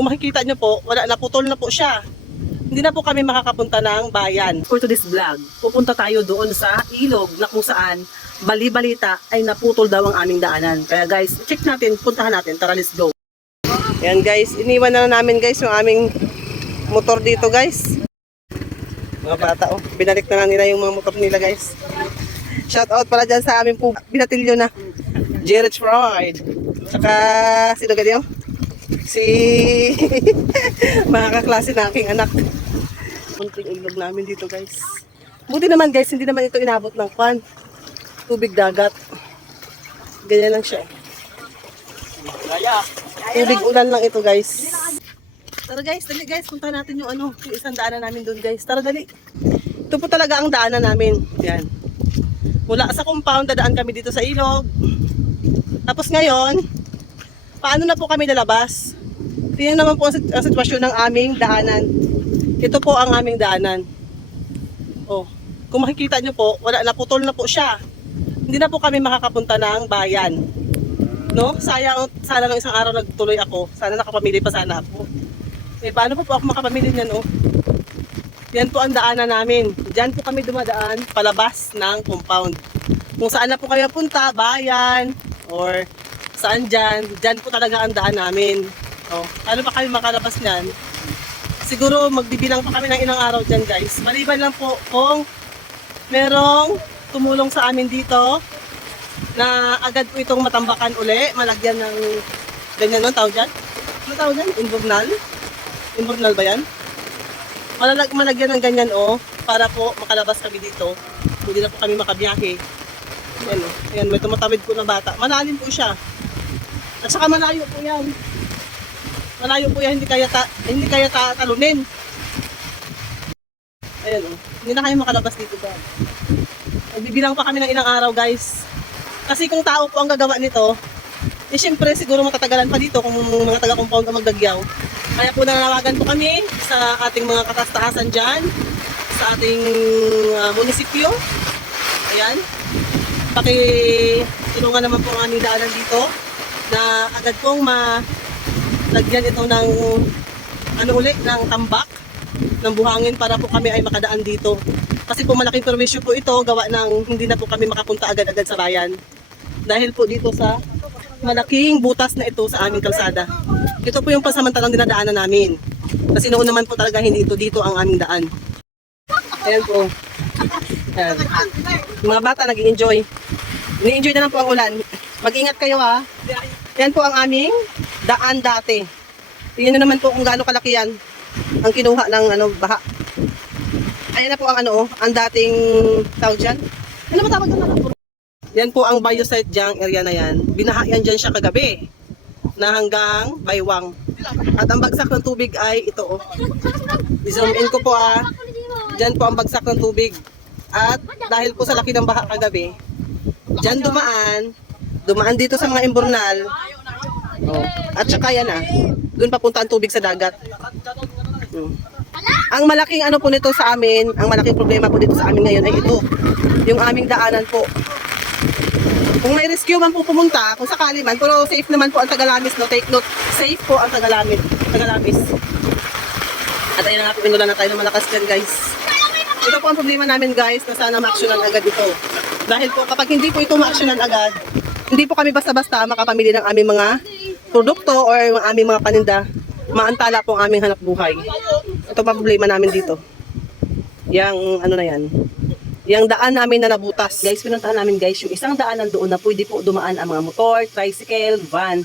Kung makikita nyo po, wala na putol na po siya. Hindi na po kami makakapunta ng bayan. For today's vlog, pupunta tayo doon sa ilog na kung saan bali-balita ay naputol daw ang aming daanan. Kaya guys, check natin, puntahan natin. Tara, let's go. Yan guys, iniwan na namin guys yung aming motor dito guys. Mga bata oh, binalik na lang nila yung mga motor nila guys. Shout out pala dyan sa aming po binatilyo na Jared Freud. Saka sino ganyan? Si mga kaklase na aking anak. Kunting ilog namin dito guys. Buti naman guys, hindi naman ito inabot ng kwan. Tubig dagat. Ganyan lang siya. Tubig ulan lang ito guys. Tara guys, dali guys, punta natin yung ano, yung isang daanan namin doon guys. Tara dali. Ito po talaga ang daanan namin. Yan. Mula sa compound, dadaan kami dito sa ilog. Tapos ngayon, paano na po kami lalabas? Tingnan naman po ang sit- ang sitwasyon ng aming daanan. Ito po ang aming daanan. Oh, kung makikita nyo po, wala na putol na po siya. Hindi na po kami makakapunta ng bayan. No? Sayang, sana nung isang araw nagtuloy ako. Sana nakapamili pa sana ako. Eh, paano po po ako makapamili niyan, oh? Yan po ang daanan namin. Diyan po kami dumadaan palabas ng compound. Kung saan na po kayo punta, bayan, or saan dyan, dyan po talaga ang daan namin. Oh, paano pa kami makalabas niyan? Siguro magbibilang pa kami ng ilang araw dyan guys. Maliban lang po kung merong tumulong sa amin dito na agad po itong matambakan uli, malagyan ng ganyan no, tawag dyan? Ano tawag dyan? Invernal? Invernal ba yan? Malalag, malagyan ng ganyan oh, para po makalabas kami dito. Hindi na po kami makabiyahe. Yan oh, yan, may tumatawid po na bata. Malalim po siya. At saka malayo po yan. Malayo po yan, hindi kaya, ta, hindi kaya ta, talunin. Ayan oh, hindi na kayo makalabas dito ba? Bibilang pa kami ng ilang araw guys. Kasi kung tao po ang gagawa nito, eh syempre siguro matatagalan pa dito kung mga taga-compound ang magdagyaw. Kaya po nananawagan po kami sa ating mga katastasan dyan, sa ating uh, munisipyo. Ayan. Paki tulungan naman po ang aming daanan dito na agad pong malagyan ito ng ano uli, ng tambak ng buhangin para po kami ay makadaan dito. Kasi po malaking perwisyo po ito gawa ng hindi na po kami makapunta agad-agad sa bayan. Dahil po dito sa malaking butas na ito sa aming kalsada. Ito po yung pasamantalang dinadaanan namin. Kasi noon naman po talaga hindi ito dito ang aming daan. Ayan po. Ayan. Mga bata nag-enjoy. Ni-enjoy na lang po ang ulan. Mag-ingat kayo ha. Yan po ang aming daan dati. Tingnan nyo naman po kung gaano kalaki yan ang kinuha ng ano, baha. Ayan na po ang ano, ang dating tawag dyan. Ano ba tawag doon? Yan po ang biosite dyan, area na yan. Binaha yan dyan siya kagabi na hanggang baywang. At ang bagsak ng tubig ay ito oh. I-zoom in ko po ah. Dyan po ang bagsak ng tubig. At dahil po sa laki ng baha kagabi, dyan dumaan, dumaan dito sa mga imburnal. Oh. At saka yan ah, doon papunta ang tubig sa dagat. Hmm. Ang malaking ano po nito sa amin, ang malaking problema po dito sa amin ngayon ay ito. Yung aming daanan po. Kung may rescue man po pumunta, kung sakali man, pero safe naman po ang Tagalamis, no? Take note, safe po ang Tagalamis. Tagalamis. At ayun na nga po, pinulan na tayo ng malakas dyan, guys. Ito po ang problema namin, guys, na sana ma-actionan agad ito. Dahil po, kapag hindi po ito ma-actionan agad, hindi po kami basta-basta makapamili ng aming mga produkto or ng aming mga paninda. Maantala po ang aming hanap buhay. Ito pa problema namin dito. Yang ano na yan. Yang daan namin na nabutas. Guys, pinuntahan namin guys yung isang daanan doon na pwede po dumaan ang mga motor, tricycle, van.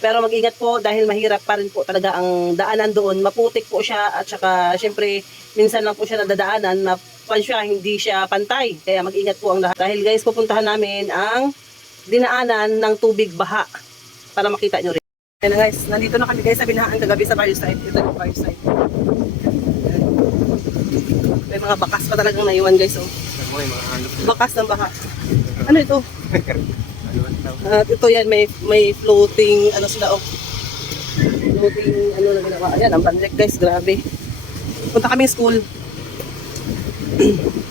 Pero mag-ingat po dahil mahirap pa rin po talaga ang daanan doon. Maputik po siya at saka syempre minsan lang po siya nadadaanan na pan siya, hindi siya pantay. Kaya mag-ingat po ang lahat. Dahil guys, pupuntahan namin ang dinaanan ng tubig baha para makita nyo rin. Ayan na guys, nandito na kami guys sa binahaan kagabi sa Barrio Side. Ito yung Barrio Side. May mga bakas pa talagang naiwan guys. Oh. Bakas ng baha. Ano ito? At ito yan, may may floating, ano sila oh. Floating, ano na ginawa. Ayan, ang banlek guys, grabe. Punta kami school.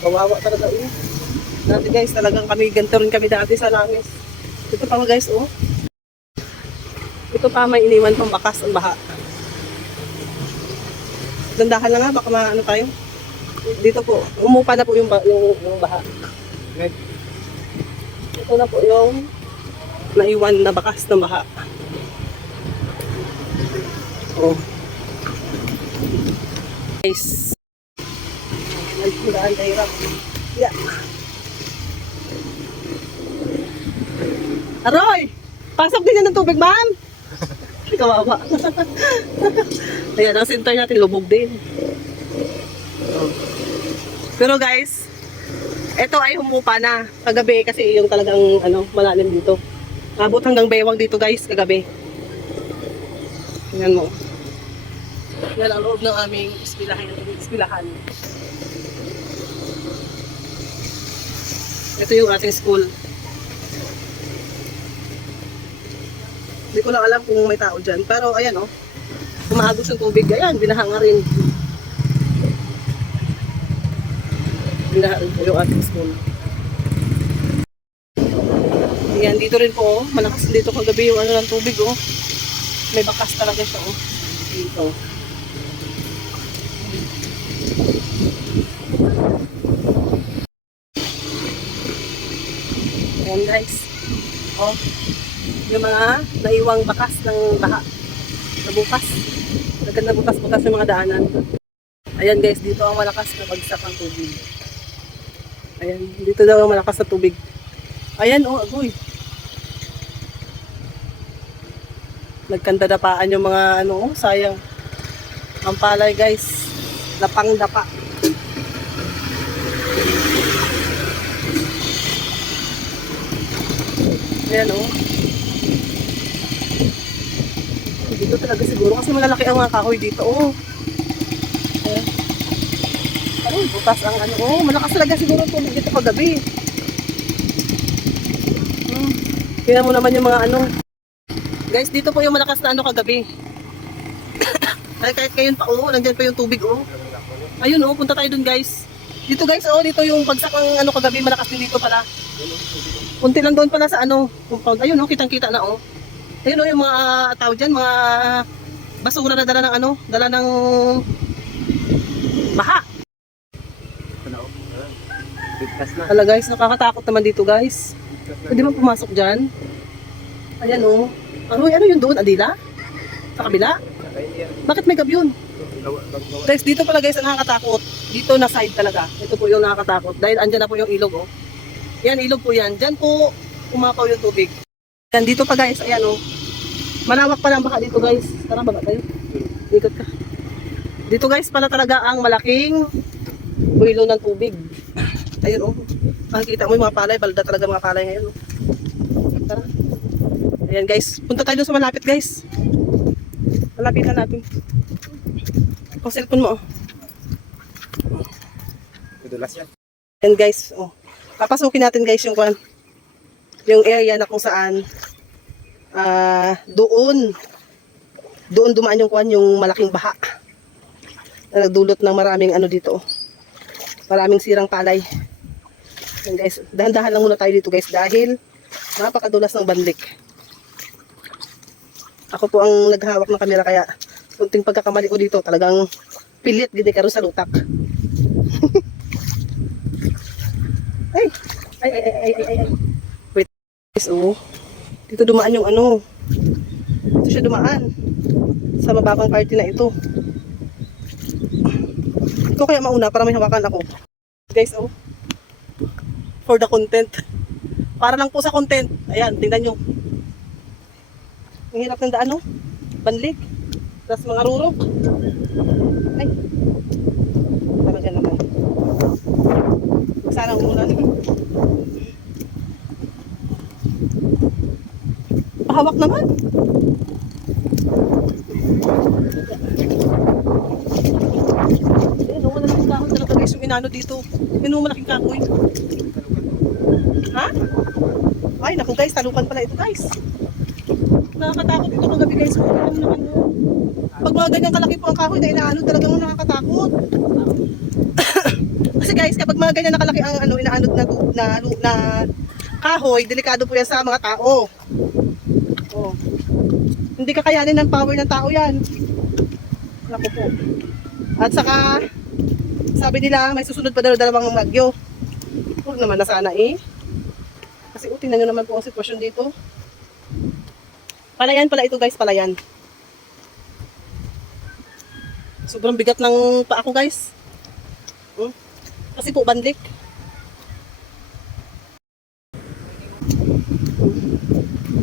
Kawawa talaga eh. Dati guys, talagang kami, ganito rin kami dati sa langis. Ito pa guys, oh. Ito pa may iniwan pang bakas ang baha. Dandahan na nga, baka maano tayo. Dito po, umupa na po yung, yung, yung baha. Ito na po yung naiwan na bakas ng baha. Oh. Guys. Kulaan kahirap. Yeah. Aroy! Pasok din yan ng tubig, ma'am! Kawawa. Ayan, ang center natin, lubog din. Pero guys, ito ay humupa na kagabi kasi yung talagang ano, malalim dito. Abot hanggang bewang dito guys, kagabi. Tingnan mo. Yan ang loob ng aming ispilahan. ispilahan. Ito yung ating school. Hindi ko lang alam kung may tao dyan. Pero ayan oh, umahagos yung tubig. Ayan, binahanga rin. Binaha rin po yung ating school. Ayan, dito rin po oh. Malakas dito kagabi yung ano ng tubig oh. May bakas talaga siya oh. Dito. Ayan guys. Oh. Yung mga naiwang bakas ng baha. Nabukas. Naganda nabukas-bukas yung mga daanan. Ayan guys, dito ang malakas na bagsak ng tubig. Ayan, dito daw ang malakas na tubig. Ayan, oh, agoy. Nagkandadapaan yung mga ano, oh, sayang. Ang palay guys, lapang dapa. Ayan oh. Dito talaga siguro kasi malalaki ang mga kahoy dito oh. Eh. Ay, butas ang ano oh. Malakas talaga siguro tubig dito kagabi. Hmm. Tingnan mo naman yung mga ano. Guys, dito po yung malakas na ano kagabi. Ay, kahit kayon pa oh, nandiyan pa yung tubig oh. Ayun oh, punta tayo dun guys. Dito guys, oh, dito yung bagsak ng ano kagabi, malakas din dito pala. Kunti lang doon pala sa ano, compound. Ayun, oh, kitang-kita na, oh. Ayun, oh, yung mga tao dyan, mga basura na dala ng ano, dala ng baha. Bigkas na. Hala guys, nakakatakot naman dito guys. Pwede ba pumasok dyan? Ayan, oh. Ano, ano yun doon, Adila? Sa kabila? Bakit may gabi yun? Guys, dito pala guys, ang nakakatakot. Dito na side talaga. Ito po yung nakakatakot. Dahil andyan na po yung ilog, oh. Yan, ilog po yan. Diyan po umapaw yung tubig. Yan, dito pa guys. Ayan, oh. Manawak pa lang baka dito guys. Tara, baka tayo. Ikot ka. Dito guys, pala talaga ang malaking buwilo ng tubig. Ayun, oh. Makikita mo yung mga palay. Balda talaga mga palay ngayon, oh. Tara. Ayan guys. Punta tayo sa malapit guys. Malapitan natin. Ang cellphone mo, oh. Dulas yan. Yan guys, oh. Papasukin natin guys yung kwan. Yung area na kung saan ah doon doon dumaan yung kwan yung malaking baha. Na nagdulot ng maraming ano dito. Maraming sirang palay. Yan guys, dahan-dahan lang muna tayo dito guys dahil napakadulas ng banlik. Ako po ang naghawak ng kamera kaya kunting pagkakamali ko dito talagang pilit gini karon sa lutak. Ay! Ay, ay, ay, ay, ay, ay. Guys, oh. Dito dumaan yung ano. Dito siya dumaan. Sa mababang party na ito. Ikaw kaya mauna para may hawakan ako. Guys, oh. For the content. Para lang po sa content. Ayan, tingnan nyo. Ang hirap ng daan, oh. Banlig. Tapos mga rurok. Ay. Talaga naman. Sana umulan. Pahawak naman. Ayun, oh, malaking kahoy talaga guys yung inano dito. Yun, oh, malaking kahoy. Ha? Ay, naku guys, talukan pala ito guys. Nakakatakot ito kagabi guys. Kung alam naman oh. Pag mga ganyan kalaki po ang kahoy na inaano, talagang nakakatakot. Kasi guys, kapag mga ganyan nakalaki ang ano, inaano na, na, na kahoy, delikado po yan sa mga tao. Hindi kakayanin ng power ng tao yan. Naku po. At saka, sabi nila, may susunod pa daw dalawang bagyo. Huwag naman na sana eh. Kasi oh, tingnan nyo naman po ang sitwasyon dito. Palayan pala ito guys, palayan. Sobrang bigat ng paa ko guys. Hmm? Kasi po bandik.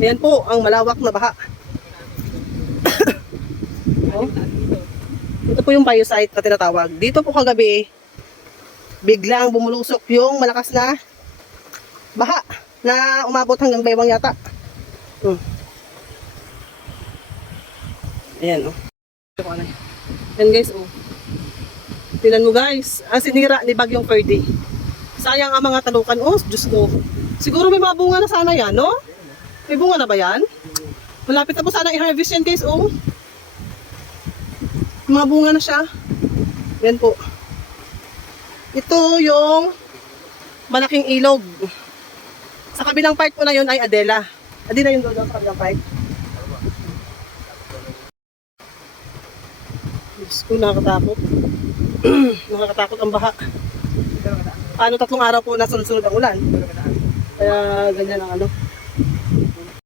Ayan po ang malawak na baha. oh. Ito po yung biosite na tinatawag. Dito po kagabi, biglang bumulusok yung malakas na baha na umabot hanggang baywang yata. Hmm. Ayan, oh. Ayan guys, oh. Tingnan mo guys, ang sinira ni Bagyong Ferdy. Sayang ang mga talukan. Oh, Diyos ko. Siguro may mga bunga na sana yan, no? May bunga na ba yan? Malapit na po sana i-harvest yan guys, oh. Mga bunga na siya. Yan po. Ito yung malaking ilog. Sa kabilang part po na yun ay Adela. Adela yung doon sa kabilang part. Diyos ko, nakakatakot. nakakatakot ang baha. Ano tatlong araw po na sunod-sunod ang ulan. Kaya ganyan ang ano.